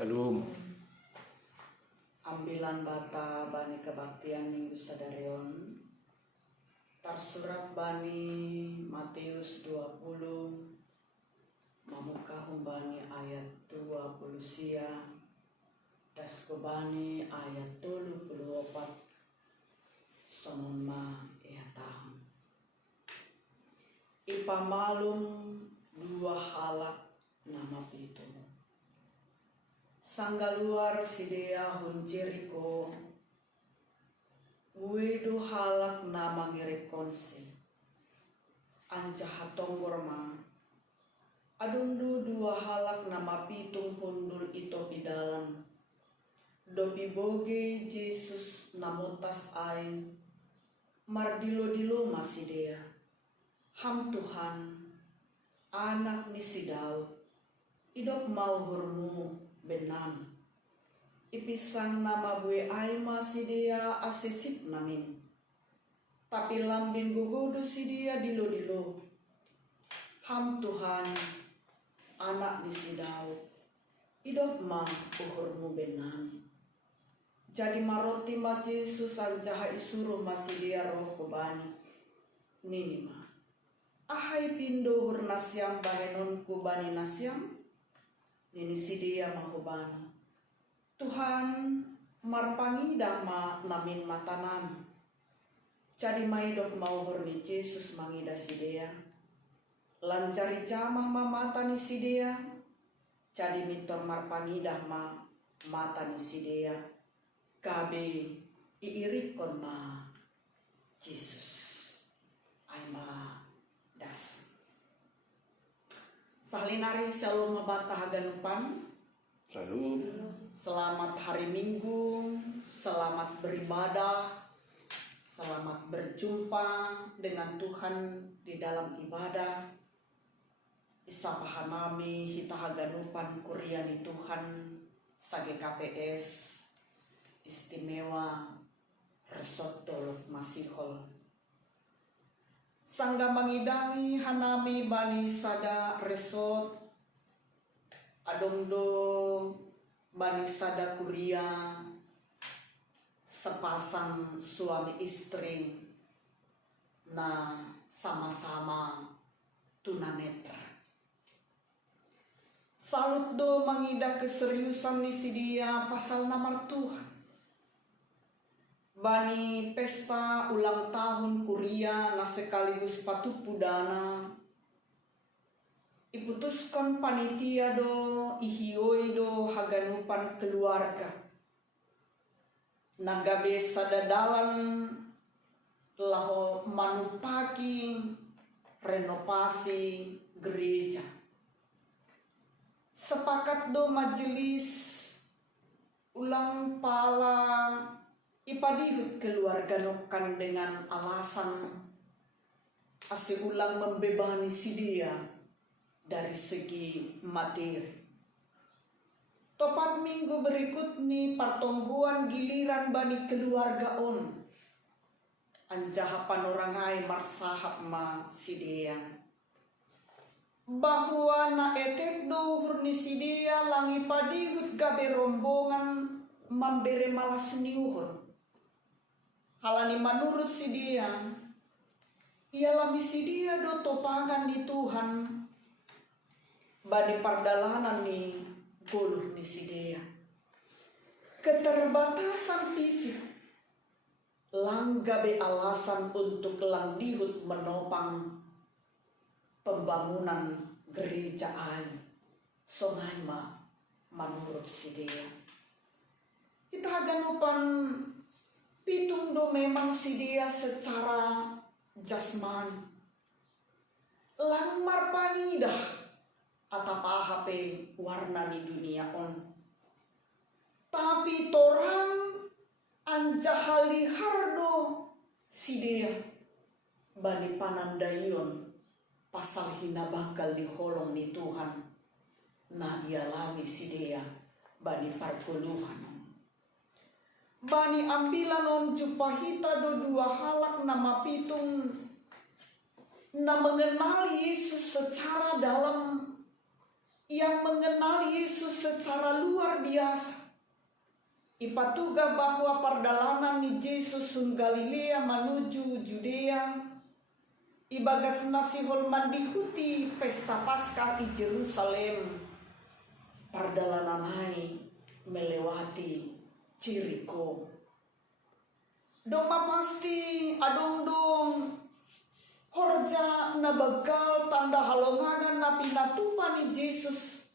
Salam. Ambilan bata bani kebaktian minggu sadarion tersurat bani Matius 20 mamukahum bani ayat 20 sia dasko bani ayat 24 sonoma tahun ipamalum dua halak nama pitu sanggaluar sidea hun Jeriko widu halak nama ngerekonsi anja hatonggorma adundu dua halak nama pitung pundul ito bidalan dobi boge Yesus namotas ain mardilo-dilo masidea ham Tuhan anak ni si Daud idop mau hurmu benam ipisang nama bue ai masih dia asesip namin tapi lambin gugudu si dia dilo ham Tuhan anak di si Daud idop ma uhurmu benam jadi maroti ma Yesus anjaha isuruh masih dia roh kubani nini ma ahai pindo hur nasyam bahenon kubani nasyam nini sidia mahubani Tuhan marpangi dama namin matanam jadi maidok mau hurni Yesus mangida sidia lancari jamah mamata ni sidia jadi mitor marpangi dama mata ni sidia kabe iirikon ma Yesus aima das Sahlinari shalom mabata haganupan. Salam. Selamat hari Minggu, selamat beribadah, selamat berjumpa dengan Tuhan di dalam ibadah. Isapahanami hita haganupan kuriani Tuhan sage KPS istimewa resort Dolok Masihol. Sangga mangidangi hanami bani sada resort adongdo bani sada kuria sepasang suami istri na sama-sama tunanetra. Salut do mangida keseriusan ni si dia pasal nama Tuhan. Bani pesta ulang tahun kuria na sekaligus patupu dana iputuskan panitia do ihioi do haganupan keluarga nagabe sadadalan laho manupaki renovasi gereja sepakat do majelis ulang pala ipadihut keluarga nokan dengan alasan asih ulang membebani si dia dari segi materi. Tepat minggu berikut nih pertumbuhan giliran bani keluarga on anjaha panorangai marsahap ma si dia bahwa na etek do hurni si dia langi padihut gabe rombongan membere malas niuhur halani menurut si dia ialah misi dia do topangan di Tuhan bani pardalanan ni guluh ni si dia keterbatasan fisik langgabe alasan untuk langdihut menopang pembangunan gereja ain songaima menurut si dia kita ganupan pitung do memang si dia secara jasmani langmar pangidah atapa HP warna di dunia on tapi torang anjahali hardo si dia bani panandayon pasal hina bakal diholong di Tuhan na dialami si dia bani parkuluhan bani ambilan on jupahita do dua halak nama pitung na mengenali Yesus secara dalam yang mengenal Yesus secara luar biasa. Ipatuga bahwa pardalanan ni Yesus sun Galilea menuju Judea, ibagas nasihol mandihuti pesta Paskah di Jerusalem. Pardalanan hai melewati Jeriko. Doma pasti adong horja na begal tanda halongangan na pinatupan ni Yesus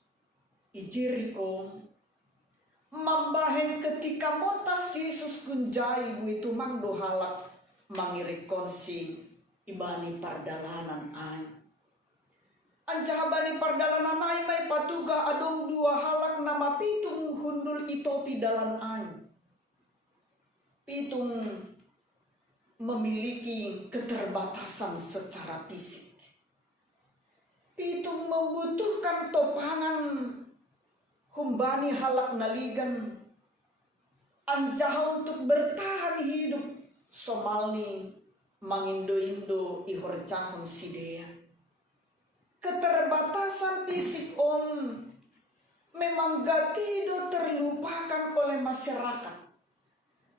di Jeriko. Mambahen ketika motas Yesus kunjai itu mangdo halak mangirekonsi ibani pardalanan ay. Anjah bani pardalanan ay may patuga adong dua halak nama pitung hundul itopi dalan ay. Pitung memiliki keterbatasan secara fisik. Pitung membutuhkan topangan humbani halak naligan anjah untuk bertahan hidup somalni mangindo-indo ihorcahon sidea. Keterbatasan fisik on memang gatido terlupakan oleh masyarakat,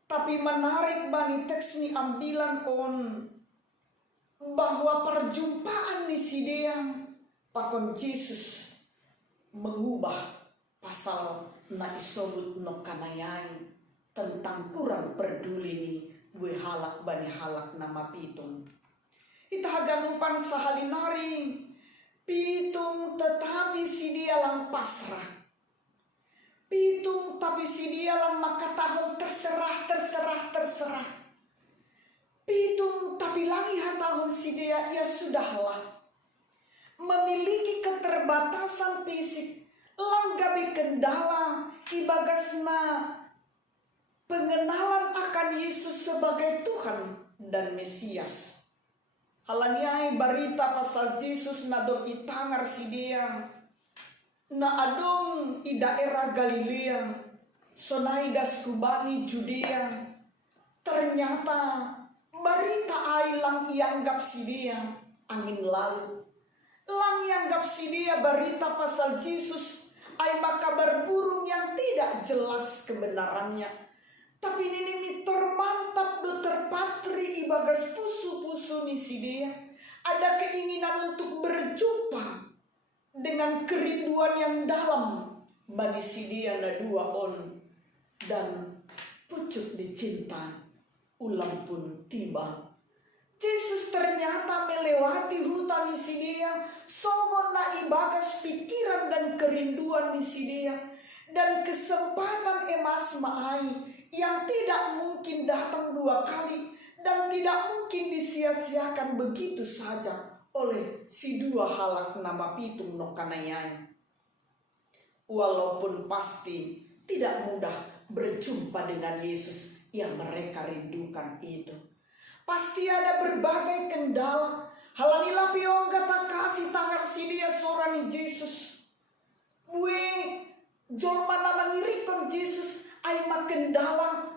tapi menarik bani teks ni ambilan on bahwa perjumpaan ni sidea pakon Yesus mengubah pasal na isobut no kanayai tentang kurang peduli ni gue halak bani halak nama pitung. Ita haganupan sahalinari pitung tetapi si dia lang pasrah. Pitung tapi si dia lang makatahon terserah. Pitung tapi lagi hatahon si dia ya sudahlah. Memiliki keterbatasan fisik langgabi kendala ibagasna pengenalan akan Yesus sebagai Tuhan dan Mesias. Halaniai berita pasal Yesus na dopi tangar si dia na adong i daerah Galilea sonai das kubani Judea. Ternyata berita ay lang ianggap si dia angin lalu. Lang ianggap si dia berita pasal Yesus ay makabar burung yang tidak jelas kebenarannya. Tapi ini termantap do terpatri ibagas pusu-pusu ni si dia. Ada keinginan untuk berjumpa dengan kerinduan yang dalam bagi si dia na dua on. Dan pucuk dicinta ulang pun tiba. Yesus ternyata melewati hutan di Sidea, somon na ibagas pikiran dan kerinduan di Sidea, dan kesempatan emas maai yang tidak mungkin datang dua kali dan tidak mungkin disia-siakan begitu saja oleh si dua halak nama pitung no kanayai. Walaupun pasti tidak mudah berjumpa dengan Yesus yang mereka rindukan itu. Pasti ada berbagai kendala. Halanila piong kata kasih tangan si dia seorang Yesus. Bue jorma nama ngirikan Yesus ay makendala.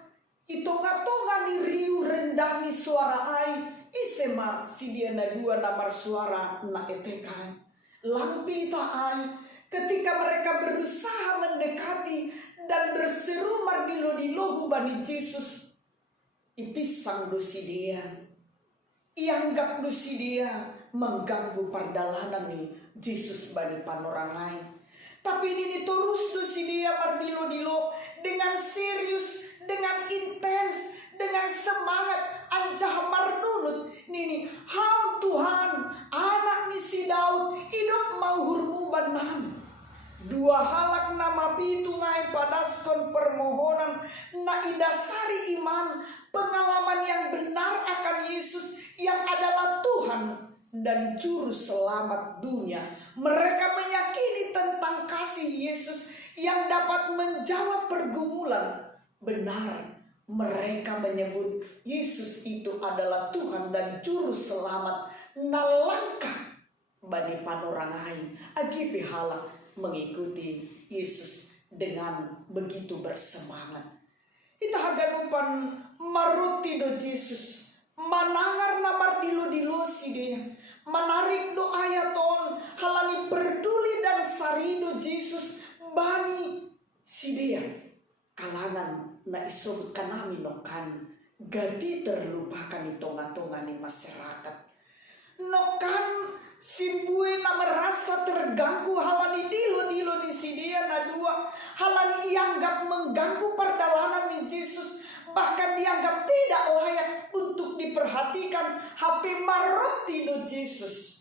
Itonga-tonga ni riu rendah ni suara ay. Isema si dia na dua namar suara na etekan. Lampi ta ay. Ketika mereka berusaha mendekati dan berseru mardilo-dilohu bani Yesus. Ipisang dosi dia, ianggap dosi dia mengganggu perdalanan nih Yesus bani panorang lain. Tapi ini terus dosi dia mardilo-dilo dengan serius, dengan intens, dengan semangat anjah mardunut. Nini ham Tuhan, anak ni si Daud, hidup mau hurmu banan. Dua halak nama pitungai padaskon permohonan na idasari iman, pengalaman yang benar akan Yesus yang adalah Tuhan dan juru selamat dunia. Mereka meyakini tentang kasih Yesus yang dapat menjawab pergumulan. Benar, mereka menyebut Yesus itu adalah Tuhan dan juru selamat. Nalangkah bani panorangai agipi halak mengikuti Yesus dengan begitu bersemangat. Kita haganupan maruti do Yesus, manangar namar dilo si dia, menarik do ayaton halani peduli dan sarido Jesus bani sidea kalangan na isod kanami nokan gadi terlupakan di tonga-tonga ni masyarakat nokan simbue na merasa terganggu halani dilo-dilo di sidea na dua halani ianggap mengganggu perjalanan di Jesus, bahkan dianggap tidak layak untuk diperhatikan HP maroti do Jesus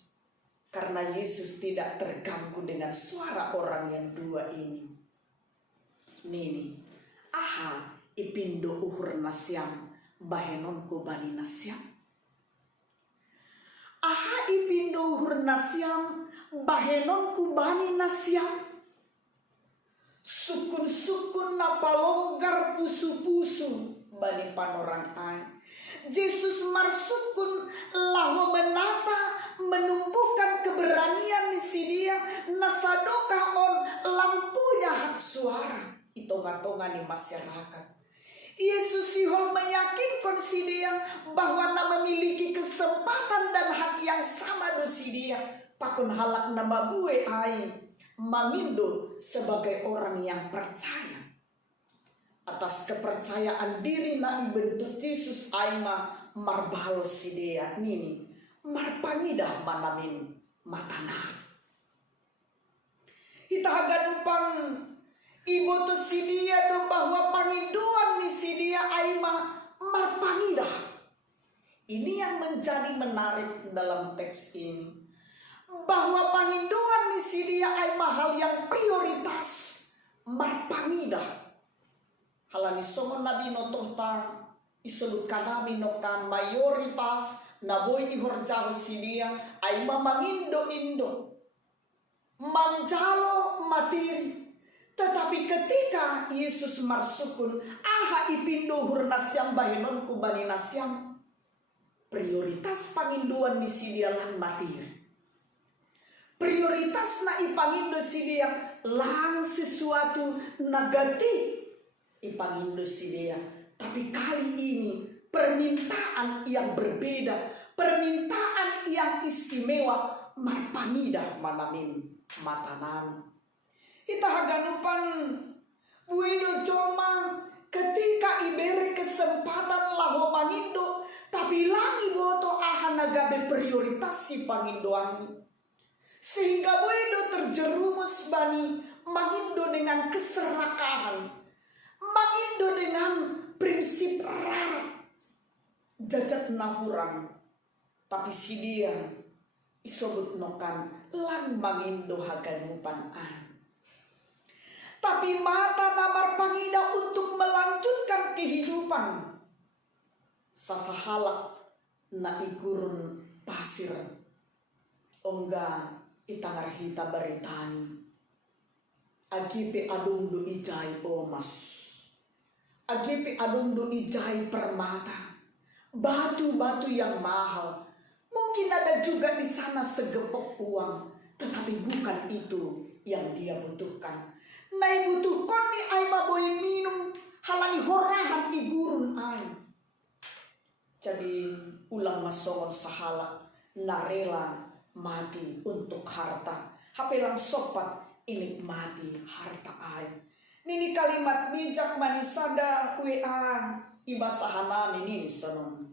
karena Yesus tidak terganggu dengan suara orang yang dua ini. Nini aha ipindo uhur nasyam bahenonku bani nasyam. Aha ipindo uhur nasyam bahenonku bani nasyam. Sukun-sukun napalonggar pusu-pusu bani panorang ay. Yesus marsukun lahu menata menumbuhkan keberanian di sidia nasadoka on lampunya hak suara itonga-tonga di masyarakat. Yesus sihol meyakinkan sidia bahwa na memiliki kesempatan dan hak yang sama do sidia pakun halak nama bue ai mangindo sebagai orang yang percaya atas kepercayaan diri na bentuk Yesus aima marbalo sidia nini marpangidah manamin matana. Kita hagadupan ibu tu sidia do bahwa pangiduan ni sidia aima marpangidah. Ini yang menjadi menarik dalam teks ini. Bahwa pangiduan ni sidia aima hal yang prioritas marpangidah. Halani songon nabi notohta isudut kanami nokan mayoritas naboy ihorjaro sidia aima mangindo-indo manjalo matiri. Tetapi ketika Yesus marsukun aha ipindo hurnasyam bahenonku bani nasyam, prioritas panginduan di sidia lang matiri. Prioritas na ipangindo sidia lang sesuatu nagati ipangindo sidia. Tapi kali ini permintaan yang berbeda, permintaan yang istimewa marpangidah manamin matanan. Kita haganupan buido coma ketika ibere kesempatan laho mangindo tapi lagi boto aha nagabe prioritas si pangindoan sehingga buido terjerumus bani mangindo dengan keserakahan, mangindo dengan prinsip rarat jajat nahurang tapi si dia isobut nokan lan mangindo haganupan tapi mata namar pangida untuk melanjutkan kehidupan sasahalak na igurun pasir ongga itangar hita baritani agipe adungdu ijai omas agipe adungdu ijai permata batu-batu yang mahal. Mungkin ada juga di sana segepok uang, tetapi bukan itu yang dia butuhkan. Nai butuhkan ni ay maboy minum halangi horahan di gurun ay. Jadi ulang masongon sahala narela mati untuk harta. Hapelang sopat inikmati harta ay. Nini kalimat bijak manisada WA ibasahanan ini sanon.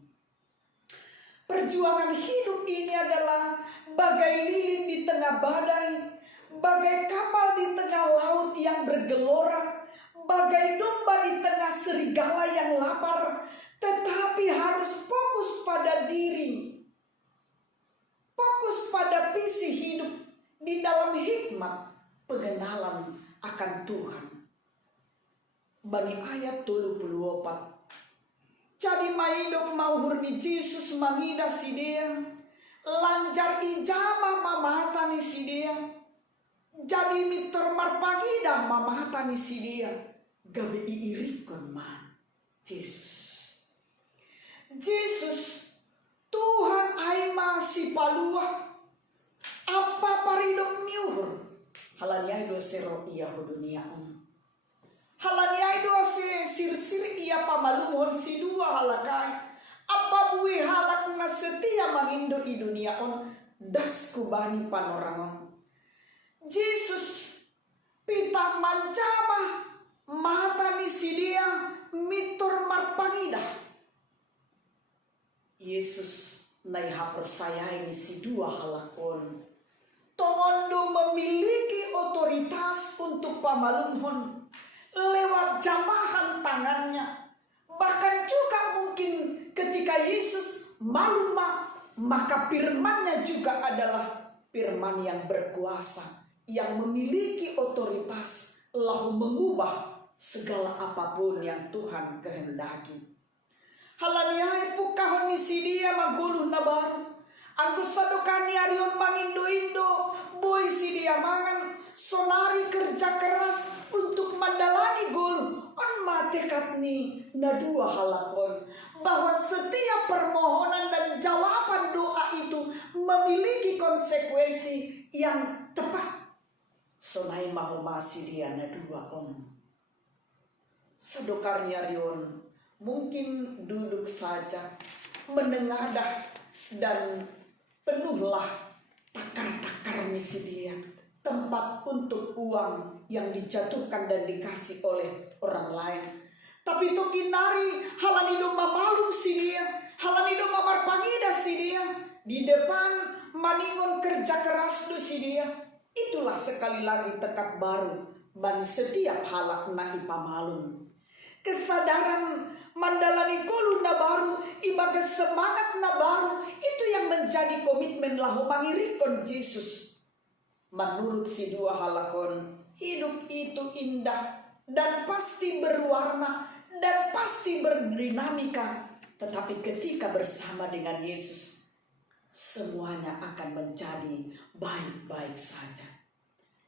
Perjuangan hidup ini adalah bagai lilin di tengah badai, bagai kapal di tengah laut yang bergelora, bagai domba di tengah serigala yang lapar, tetapi harus fokus pada diri, fokus pada visi hidup di dalam hikmat pengenalan akan Tuhan. Bani ayat 34. Jadi maidop mauhur ni Jesus mangida sidea, lanjar ijama mamata ni sidea, jadi mitor marpagida mamata ni sidea, gabe iirikon man Jesus. Jesus Tuhan aima si palua, apa paridok niuhur, halanyai do sero iya dunia halanyai do se sir-sir iya pamalumon si dua halakai. Apa bui halak na setia mangindo i dunia on das kubani panorangon. Jesus Pita mancama mata ni sidia mitor marpangida. Yesus nai hapersayai ni si dua halakon. Tongondo memiliki otoritas untuk pamalumhon lewat jamahan tangannya. Bahkan juga mungkin ketika Yesus maluma, maka firman-Nya juga adalah firman yang berkuasa, yang memiliki otoritas, lalu mengubah segala apapun yang Tuhan kehendaki. Halaniai pukahon sidia maguluh na baru. Anggus sadokani arion mangindo-indo, boy sidia mangan, sonari kerja keras untuk mandalani gulu. On matekat ni na dua halakon, bahwa setiap permohonan dan jawaban doa itu memiliki konsekuensi yang tepat. Sonai mahomasi dia na dua om. Sadokarnya arion mungkin duduk saja, menengadah dan penuhlah takar-takar misi dia, tempat untuk uang yang dijatuhkan dan dikasih oleh orang lain. Tapi tokinari halanido mamalum si dia, halanido mamarpangida si dia, di depan maningon kerja keras tu si dia. Itulah sekali lagi tekad baru bagi setiap halak na ipamalum. Kesadaran mandalani gulu na baru, ibaga semangat na baru, itu yang menjadi komitmen lahu mangirikon Yesus. Menurut si dua halakon, hidup itu indah dan pasti berwarna dan pasti berdinamika. Tetapi ketika bersama dengan Yesus, semuanya akan menjadi baik-baik saja.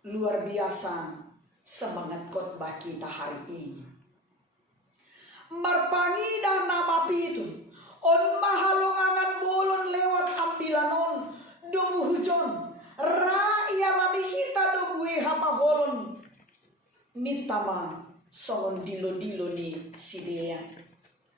Luar biasa semangat khotbah kita hari ini. Marpangida nama pitu on mahalongangan bolon lewat ambilanon domu hujon raia labihita do gue hapa holon nitama songon dilo-dilo ni sidea.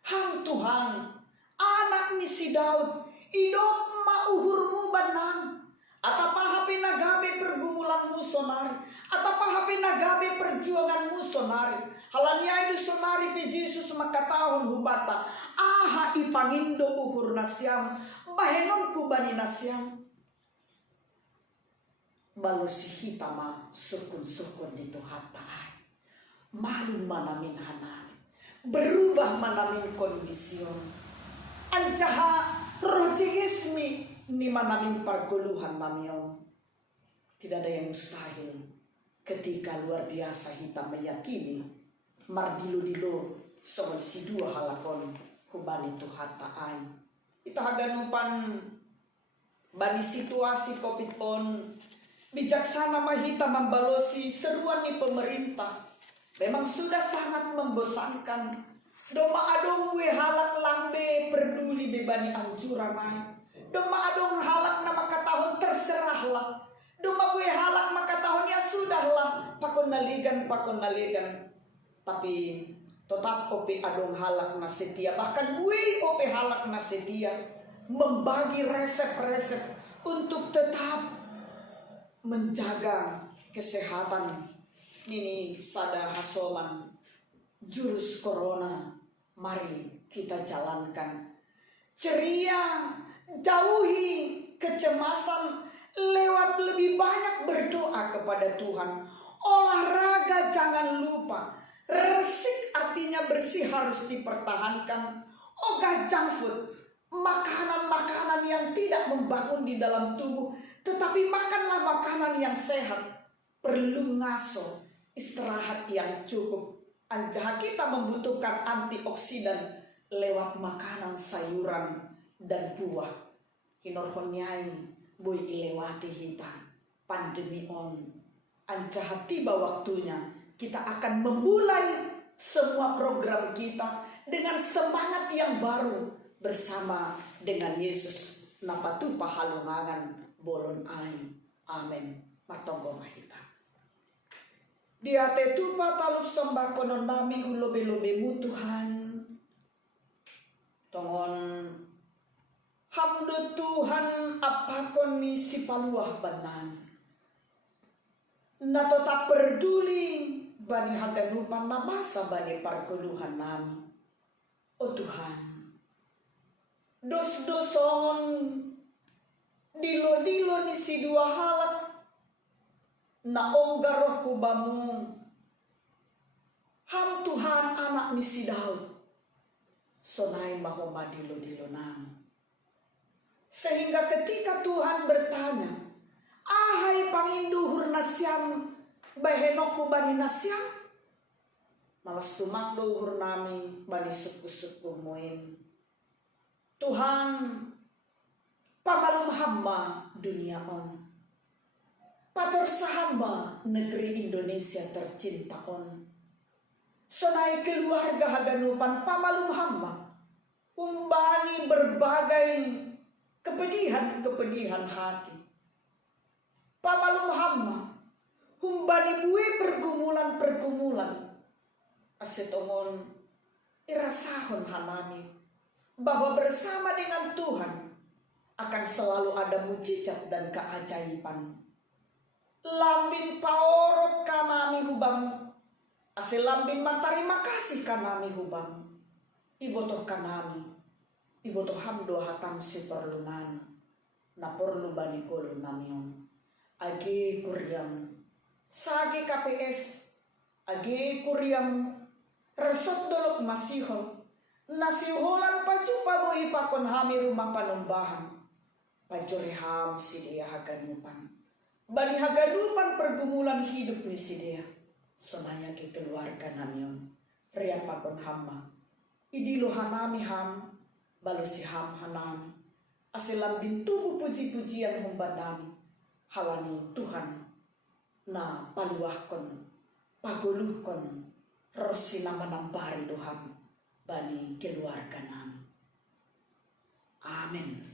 Hang Tuhan, anak ni si Daud, idop mauhurmu banang. Atapa hape nagabe pergumulanmu sonari, atapa hape nagabe perjuanganmu sonari. Halanya itu sonari pe Yesus makatahon hubata, aha ipangindo uhur nasyam, bahenon kubani nasyam. Balusi hitama sukun-sukun itu hatai, malu manamin hanari, berubah manamin kondisyon. Ancaha rojigismi ni manamin perguluhan namion. Tidak ada yang mustahil ketika luar biasa kita meyakini mardilo-dilo soal si dua halakon hubali Tuhan ta'ay. Kita haganumpan bani situasi COVID on bijaksana mahita membalosi seruan ni pemerintah. Memang sudah sangat membosankan. Doma adong gue halak lambe peduli bebani anjuran ay. Doma adong halak nama katahon terserahlah. Doma gue halak maka tahun ya sudahlah. Pakon naligan. Tapi tetap ope adong halak na setia. Bahkan gue ope halak na setia. Membagi resep-resep untuk tetap menjaga kesehatan. Ini sada hasoman jurus corona. Mari kita jalankan. Ceria, jauhi kecemasan lewat lebih banyak berdoa kepada Tuhan. Olahraga jangan lupa. Resik artinya bersih harus dipertahankan. Ogah junk food, makanan-makanan yang tidak membangun di dalam tubuh. Tetapi makanlah makanan yang sehat. Perlu ngaso, istirahat yang cukup. Anjaha kita membutuhkan antioksidan lewat makanan sayuran dan buah. Hinorhonyai boy ilewati hita pandemi on. Anjaha tiba waktunya kita akan memulai semua program kita dengan semangat yang baru bersama dengan Yesus. Napatu pahalungangan bolon ain. Amin. Matonggo mahita. Dia tetupa talup sembah konon nami hulobe-lobemu Tuhan. Tongon hamdu Tuhan apakon ni si paluah banan. na tetap peduli bani haganupan na masa bani parguluhan nami. O Tuhan, dos-dosongon dilo-dilo ni si dua halak na onggaroh kubamu. Ham Tuhan anak ni si Daud, sonai mahoma dilo-dilo nami. Sehingga ketika Tuhan bertanya, ahai panginduhur nasyam, bahenoku bani nasyam, malas tumang duhur nami bani suku-suku muin. Tuhan, pamalum hamba dunia on, pator sahamba negeri Indonesia tercinta on. Sonai keluarga haganupan pamalum hamba, umbani berbagai kepedihan hati. Pamalum hamba, umbani bue pergumulan asetongon irasahon hanami bahwa bersama dengan Tuhan akan selalu ada mujizat dan keajaiban. Lambin paorot kanami hubam, ase lambin matarima kasih kanami hubam. Ibotoh kanami, ibotoh hamdo hatang sitorlunan, na porlu bani kolu namion. Agi kuryam, sagi KPS, agi kuryam resot dolok masihon. Nasiholan pacupa boi pakon hami rumah panumbahan. Pajoreham si dia haganupan. Bani haganupan pergumulan hidup ni si dia. Sonaya ke keluarga namion. Ria pakon hama. Idilo hanami ham. Balo si ham hanami. Aselam bintubu puji-pujian humbandami. Hawani Tuhan. Na paluahkon. Paguluhkon. Rosina manampari doham. Bani keluarga nami. Amin.